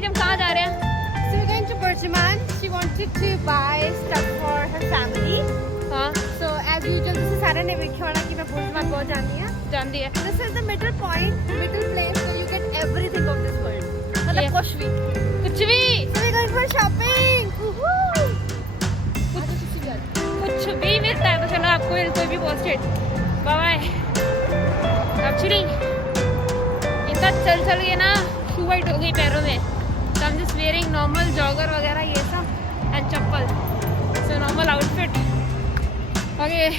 दीजिए हम कहाँ जा रहे हैं? So we're going to Burjuman. She wanted to buy stuff for her family. हाँ So as usual, this is सारे ने देखा होना कि मैं Burjuman बहुत जानी है. जानती है. This is the middle point, middle place, so you get everything of this world. मतलब Yeah. कुछ भी. कुछ भी So we're going for shopping. Woohoo! कुछ भी मिलता है तो चलो आपको कोई भी पोस्टेड. बाय एक्चुअली इतना चल के ना शू वाइट हो गई पैरों में. So I'm just wearing normal jogger वगैरह ये सब and chappal. So normal outfit. Okay.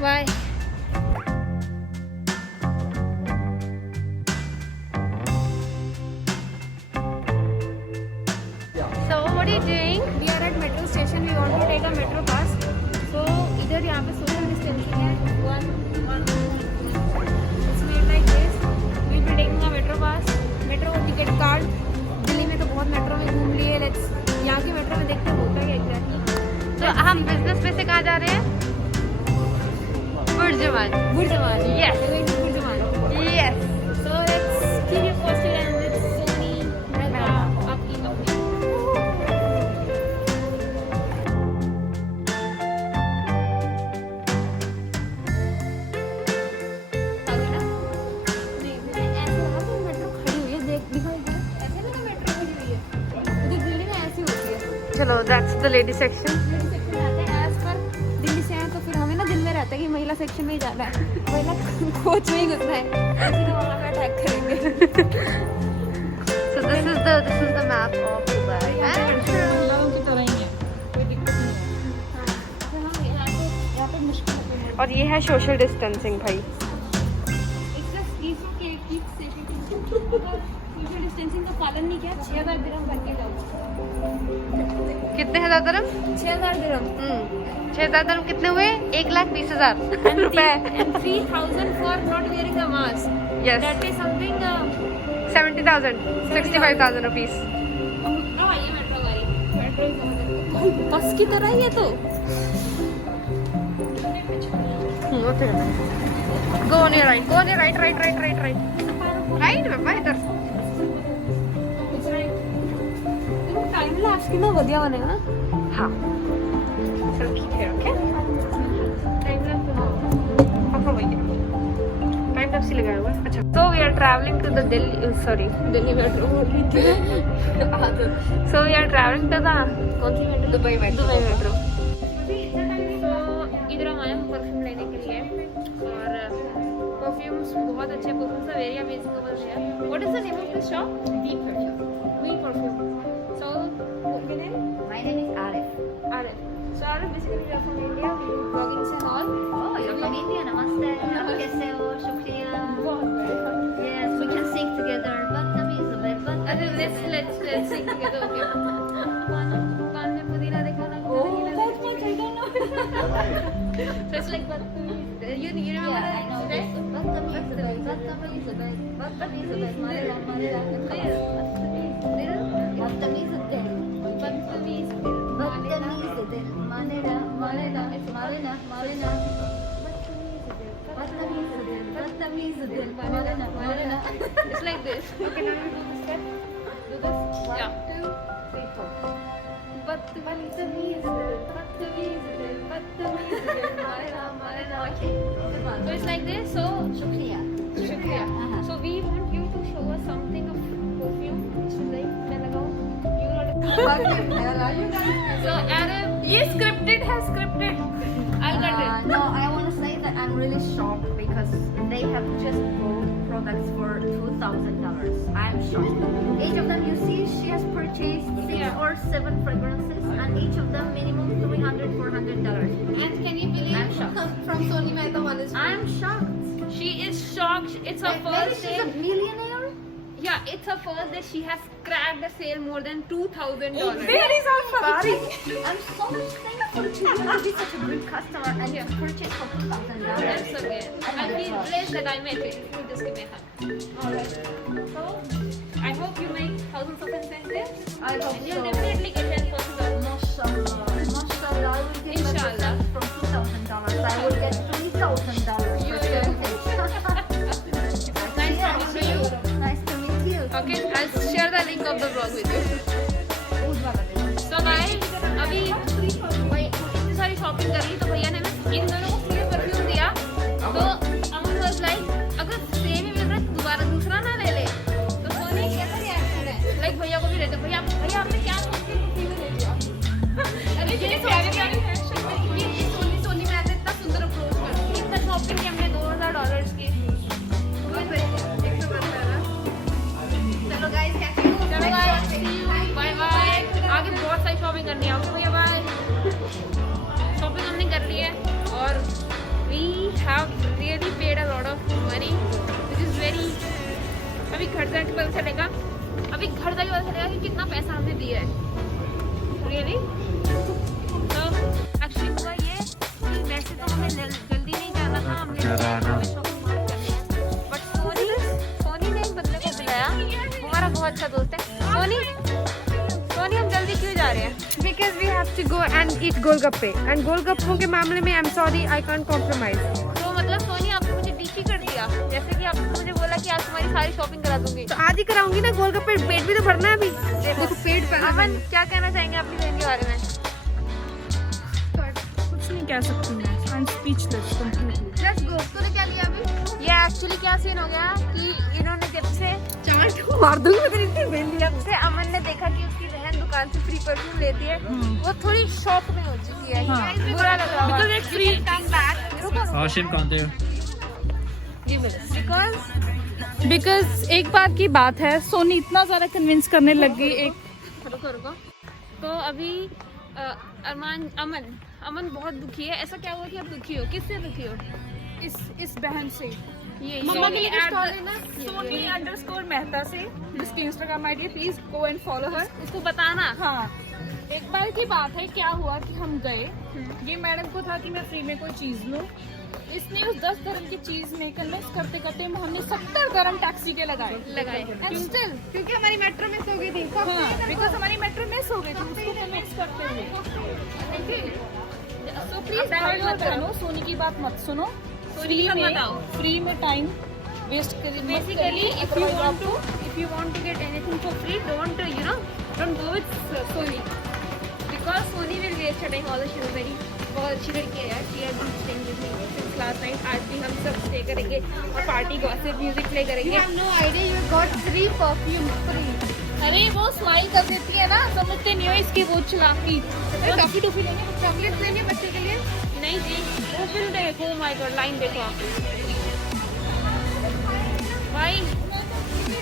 Bye. So what are you doing? We are at metro station. We want to take a metro bus. So इधर यहाँ पे social distancing है. It's made like this. We'll be taking a metro bus. Metro ticket card. Delhi में तो बहुत metro में घूम लिए. Let's यहाँ के मेट्रो में देखते हैं होता है exactly. तो हम बिजनेस पे से कहाँ जा रहे हैं? बुर्जुमान. Burjuman. Yes. We're going to Burjuman. Yes. So let's keep you posted and let's see आपकी मम्मी. चलो that's the lady section. Delhi से हैं तो फिर हमें ना दिल में रहता है कि महिला सेक्शन में ही जाना है. महिला कोच में ही घुसना है. इसलिए वहाँ पे अटैक करेंगे. So this is the map of Dubai. महिलाओं की तरह ही है. कोई दिक्कत नहीं है. हम यहाँ पे मुश्किल है. और ये है सोशल डिस्टेंसिंग भाई. सोशल डिस्टेंसिंग का पालन नहीं किया. 6000 दिरहम भर के जाओ. कितने हजार दरम? 6000 दिरहम. 6,000 दरम कितने हुए? 1,20,000 रुपए. And 3,000 for not wearing a mask. Yes. That is something. 70,000 65,000 rupees. ये मेट्रो गाड़ी. बस की तरह ही है तो. Go on your right. Right. Right बाबा इधर. टाइम लास्ट की ना बढ़िया बनेगा ना. हाँ. चलो keep here, okay? Time last पापा भैया. टाइम कब से लगाया हुआ है? अच्छा. So we are traveling to the Delhi metro. So we are traveling to the कौन सी मेट्रो? Dubai metro. तो इधर हम आए परफ्यूम लेने के लिए और परफ्यूम्स बहुत अच्छे perfumes are very amazing over there. What is the name of this shop? Deep perfume. Deep Perfume. So what's your name? My name is Arif. Arif. So Arif, basically we are from India. We do vlogging and all. Oh, you're from India. Namaste. Kaise ho? Shukriya. बहुत बढ़िया. Yes, we can sing together. Badtameez ho, अरे let's sing together, okay? कान में पुदीना देखा ना? Oh, that's my second one. So it's like you remember Yeah, I that? know this. Badtameez ho, badtameez ho, badtameez ho, malera, malera. Badtameez ho, badtameez ho, malera, malera, malena, malena. Badtameez ho, malena, malena. It's like this. Okay, now you do this step. Do this. Yeah. 1, 2, 3, 4. बदतमीज Okay. So it's like this. So Shukriya. Shukriya. So we want you to show us something of perfume. Which is like मैं लगाऊं. You not. So Arif, ये scripted है scripted. I'll cut it. No, I want to say that I'm really shocked because they have just bought products for $2,000. I'm shocked. Each of them, you see, she has purchased 6 Yeah. or 7 fragrances, and each of them minimum $300, $400. And can you believe I'm shocked. from Sony Mehta one is I'm shocked. She is shocked. It's her Maybe first she's day. a millionaire. Yeah, it's her first day. She has cracked the sale more than $2,000. Where is our Sorry. I'm so much thankful to you to be such a good customer and Yeah. to purchase for $2,000. That's okay. I feel blessed that I met you. Just give me a hug. Alright. So, I hope you make thousands of incentives. I hope And you'll so. definitely get 10% off. Mashallah. Mashallah. I will get Inshallah. from $2,000. I will get $3,000. Yeah. Nice Yeah. talking to you. Nice to meet you. Okay, I'll share the link of the vlog with you. So guys, अभी इतनी सारी shopping कर ली तो भैया ने इन दोनों को free perfume दिया। तो अमन वाज लाइक अगर सेम ही मिल रहा है दोबारा दूसरा ना ले ले। तो सोनी कैसा रिएक्शन है? लाइक भैया को भी लेते भैया आपने क्या सोच के फ्री में ले लिया? अरे ये प्यारे प्यारे हैं सोनी में ऐसे इतना सुंदर अप्रोच करती है। इतना शॉपिंग की हमने $2000 की। चलो गाइस, चलो गाइस, बाय बाय। आगे बहुत सारी शॉपिंग करनी है। भैया बाय। शॉपिंग हमने कर ली है और we have really paid a lot of money which is very. अभी घर जाके पता चलेगा कि कितना पैसा हमने दिया है रियली। तो एक्चुअली हुआ ये कि वैसे तो हमें जल्दी नहीं जाना था, हमने शॉपिंग करनी है। बट सोनी ने एक बंदे को बुलाया, वो हमारा बहुत अच्छा दोस्त है। सोनी हम जल्दी क्यों जा रहे हैं? Because we have to go and eat golgappe, and गोलगप्पों के मामले में I'm sorry, I can't compromise. तो मतलब सोनी आपने मुझे डीसी कर दिया, जैसे कि आपने मुझे बोला कि आज तुम्हारी सारी शॉपिंग करा दूंगी। तो आज ही कराऊंगी ना, गोलगप्पे पेट भी तो भरना है अभी। देखो पेट पर। अमन क्या कहना चाहेंगे अपनी बहन के बारे में? कुछ नहीं कह सकती मैं, I'm speechless completely. Let's go. तूने क्या लिया अभी? ये एक्चुअली क्या सीन हो गया कि इन्होंने जब से चाट मार दूंगी तेरी इतनी बहन। जब से अमन ने देखा कि उसकी बहन दुकान से फ्री परफ्यूम लेती है, वो थोड़ी शॉक में हो चुकी है। बुरा लग रहा है Because it's free. आशिम कहाँ थे? Because एक बात की बात है, सोनी इतना ज़्यादा कन्विंस करने लग गई। रुको। तो अभी अमन बहुत दुखी है। ऐसा क्या हुआ कि आप दुखी हो? किससे दुखी हो? इस बहन से, ये मम्मा के लिए Sophie स्टॉल at है ना, the- Sophie_Mehta से जिसकी इंस्टाग्राम आईडी है, please go and follow her. उसको बताना। हाँ, एक बार की बात है, क्या हुआ कि हम गए, ये मैडम को था कि मैं फ्री में कोई चीज लूँ। इसने उस 10 dirham की चीज में कन्विंस करते करते हमने 70 dirham टैक्सी के लगाए। And still, क्योंकि हमारी मेट्रो मिस हो गई थी। हाँ, बिकॉज हमारी मेट्रो मिस हो गई थी उसको कन्विंस करते हुए। तो प्लीज सोनी की बात मत सुनो। सोनी की बात बताओ। फ्री में टाइम वेस्ट करिए। Basically, if you want to get anything for free, don't go with Sony, because Sony will waste her time all the time. बहुत अच्छी लड़की है यार। She has been staying with me since last night. आज भी हम सब stay करेंगे और पार्टी गॉसिप म्यूजिक प्ले करेंगे। You have no idea, you got 3 perfumes free. अरे वो स्माइल कर देती है ना, समझते नहीं हो इसकी वो चलाकी। टॉफी टॉफी लेंगे, चॉकलेट लेंगे बच्चे के लिए। नहीं जी, वो फिर देखो, माय गॉड, लाइन देखो आप भाई।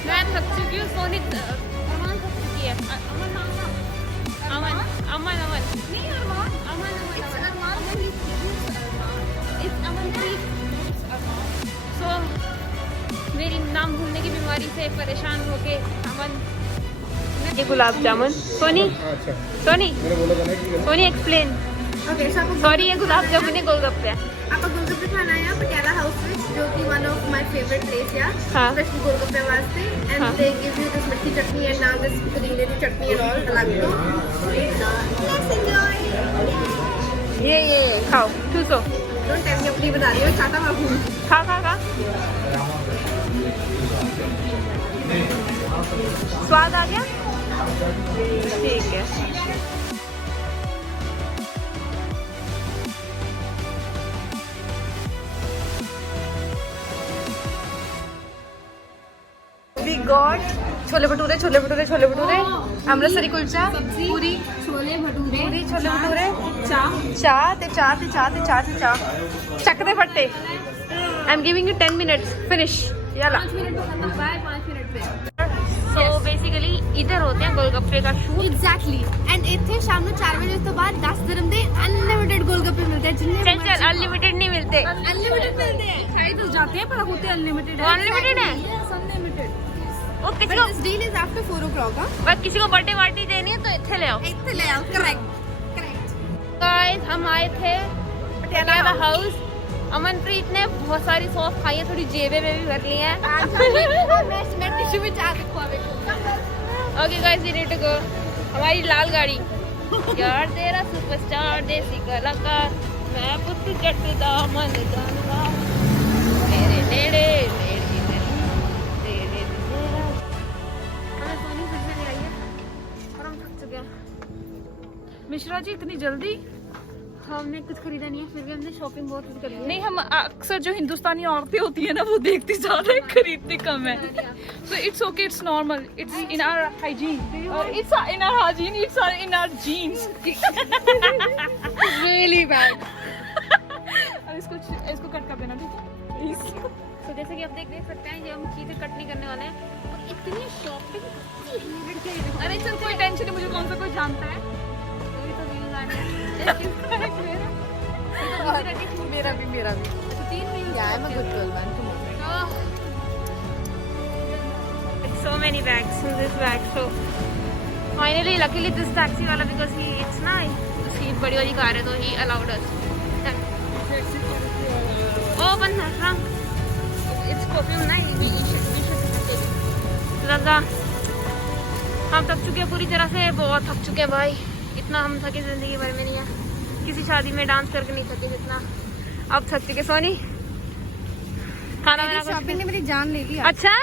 मैं थक चुकी हूँ। सोनी अमन थक चुकी है। अमन नहीं अमन सो मेरी नाम भूलने की बीमारी से परेशान होके अमन ये gulab jamun. Soni explain. Okay, so sorry, ये गुलाब जामुन है, गोलगप्पे है। आपका गोलगप्पे खाना है पटियाला हाउस में, जो कि one of my favourite place है। हाँ। स्पेशली गोलगप्पे वास्ते। एंड हाँ। दे गिव यू दिस मिठी चटनी एंड नाउ दिस पुदीने की चटनी एंड ऑल अलग तो लेट्स एंजॉय। ये खाओ, चूसो, डोंट टेल मी, अपनी बता रही हो, चाटा बाबू। खा। स्वाद आ गया? ठीक है। We got छोले भटूरे, अमृतसरी कुलचा, पूरी, छोले भटूरे, चाह चकदे फट्टे। I am giving you 10 minutes, finish. याला 5 मिनट में खत्म, बाय 5 मिनट पे। सो बेसिकली इधर होते हैं गोलगप्पे का शूट। एग्जैक्टली। एंड इतने शाम को 4 बजे तो बाद 10 dirham दे अनलिमिटेड गोलगप्पे मिलते हैं, जितने चल अनलिमिटेड नहीं मिलते, अनलिमिटेड मिलते हैं। खाई तो जाते हैं पर होते अनलिमिटेड वो अनलिमिटेड है। अनलिमिटेड। और But this deal is after 4 o'clock, हाँ? बस किसी को बर्थडे पार्टी देनी है तो इतने ले आओ। इतने ले आओ, करेक्ट। गाइस, हम आए थे पटियाला हाउस। अमनप्रीत ने बहुत सारी सॉस खाई है, थोड़ी जेबें में भी भर ली हैं। मैं टिश्यू में चाह के खुआ बैठूं। Okay guys, we need to go. हमारी लाल गाड़ी यार, तेरा सुपरस्टार देसी कलाकार, मैं पुੱਤ जट दा मन जानवा, मेरे नेड़े मेरी नहीं तेरे मेरा। मिश्रा जी इतनी जल्दी? हमने कुछ खरीदा नहीं है, फिर भी हमने शॉपिंग बहुत कुछ कर ली है। नहीं, हम अक्सर जो हिंदुस्तानी औरतें होती है ना, वो देखती ज्यादा है, खरीदती कम है। So it's okay, it's normal, it's in our hygiene, it's in our hygiene, it's in our genes. Really bad. अब इसको कट कर देना, ठीक है? तो जैसे कि आप देख सकते हैं, ये हम चीजें कट नहीं करने वाले हैं और इतनी शॉपिंग। अरे चल, कोई टेंशन नहीं, मुझे कौन सा कोई जानता है। वही तो व्यूज आने हैं। मेरा भी अच्छा, 3 views. Yeah, I'm a good girl, man. Come on. So many bags in this bag. So finally, luckily this taxi wala, because it's nice. Seat बड़ी वाली कार है, तो he allowed us. Open the trunk. It's perfume, ना? We should take it. लगा हम थक चुके हैं पूरी तरह से, बहुत थक चुके हैं भाई। इतना हम थके जिंदगी भर में नहीं है, किसी शादी में डांस करके नहीं थके जितना अब थक चुके। सोनी खाना वाना शॉपिंग ने मेरी जान ले ली। अच्छा,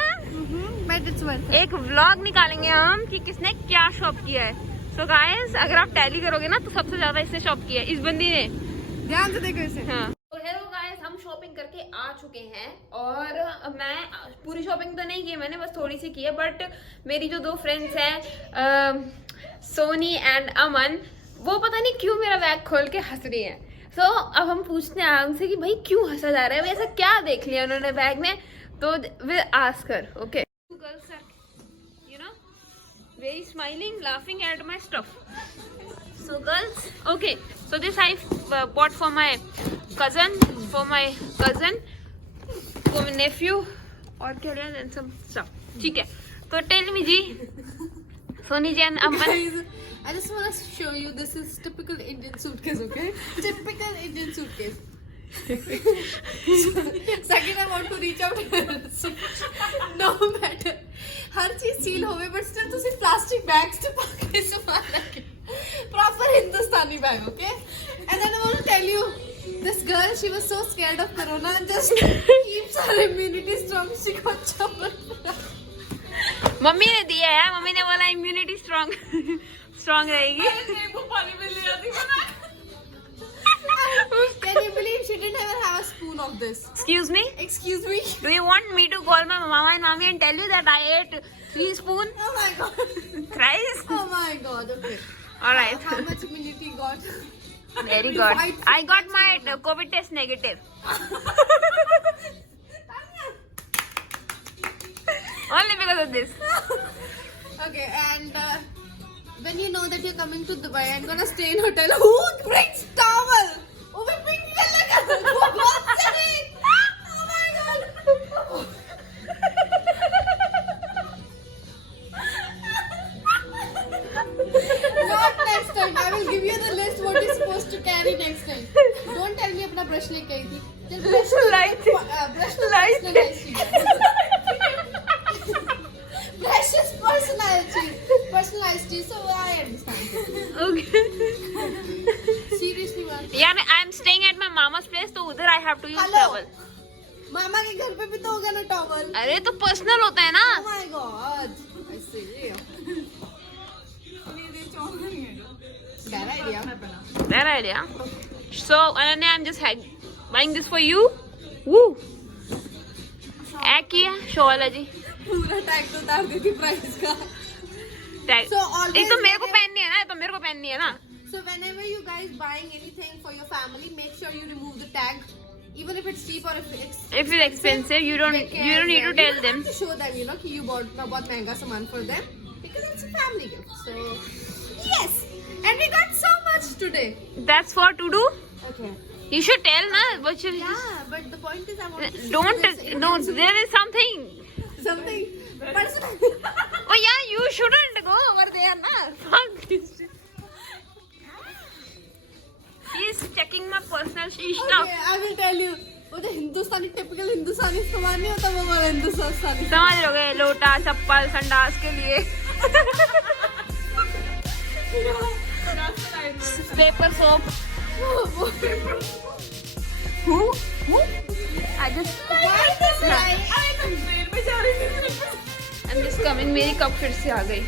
But it's worth it. एक व्लॉग निकालेंगे हम कि किसने क्या शॉप किया है। सो गाइस, अगर आप टैली करोगे ना, तो सबसे ज्यादा इसने शॉप किया है, इस बंदी ने। ध्यान से देखो इसे। हाँ। तो हेलो गाइस, हम शॉपिंग करके आ चुके हैं और मैं पूरी शॉपिंग तो नहीं की है मैंने, बस थोड़ी सी की है। बट मेरी जो 2 फ्रेंड्स हैं, सोनी एंड अमन, वो पता नहीं क्यों मेरा बैग खोल के हंस रही हैं। सो अब हम पूछते हैं उनसे कि भाई क्यों हंसा जा रहा है, ऐसा क्या देख लिया उन्होंने बैग में। तो will ask her, okay. Girls are, you know, very smiling, laughing at my stuff. So girls, okay. So this I bought for my cousin, for my nephew, और क्या लिया, and some stuff. ठीक है, तो tell me ji, Soni ji and Aman. I just want to show you, this is typical Indian suitcase, okay? Typical Indian suitcase. Second, I want to reach out. No matter, हर चीज seal होवे, but still तुसी plastic bags to पाके सामान रखे. Proper Hindustani bag, okay? And then I want to tell you, this girl, she was so scared of corona and just keeps her immunity strong. She got chapel. Mummy ने दिया है, mummy ने बोला immunity strong रहेगी। पानी में ले आती बना। Can you believe she didn't even have a spoon of this? Excuse me? Excuse me? Do you want me to call my mama and mommy and tell you that I ate 3 spoons? Oh my god. Thrice? Oh my god, okay. Alright. How much immunity you got? Very good. I got my COVID test negative. Only because of this. Okay, and when you know that you're coming to Dubai and gonna stay in hotel, who brings towel? Oh, we bring it like a what's it? Oh my god. Not next time. I will give you the list what you're supposed to carry next time. Don't tell me अपना brush लेके आई थी. Just brush to Light. brush to Light. Brush is personalized cheese, so I understand. Okay. Seriously, man. Yeah, I'm staying at my mama's place, तो उधर I have to use Hello. towel. मामा के घर पे भी तो होगा ना टॉवल. अरे तो पर्सनल होता है ना. Oh my god. I see. Bad idea. That idea. So Ananya, I'm just buying this for you. Woo. एक ही है, शॉल है जी. पूरा टैग तो उतार देती प्राइस का. Tag. So always. ये तो मेरे को पहननी है ना, ये तो मेरे को पहननी है ना. So whenever you guys buying anything for your family, make sure you remove the tag, even if it's cheap or if it's expensive, you don't need to tell you them. have to show them, you know, कि you bought महंगा सामान for them because it's a family gift. So yes, and we got so much today. That's for to do. Okay. You should tell na. But you Yeah, but the point is I want to show don't. this No, there is something. something personal. Oh yeah, you shouldn't go over there na. Fuck this. He's checking my personal stuff. Okay, I will tell you. वो जो हिंदुस्तानी typical हिंदुस्तानी सामान नहीं होता, वो वाला हिंदुस्तानी. समझ लोगे, लोटा, चप्पल, संडास के लिए. Paper soap. Who? I just. Why this guy? I'm just coming. मेरी कप फिर से आ गई.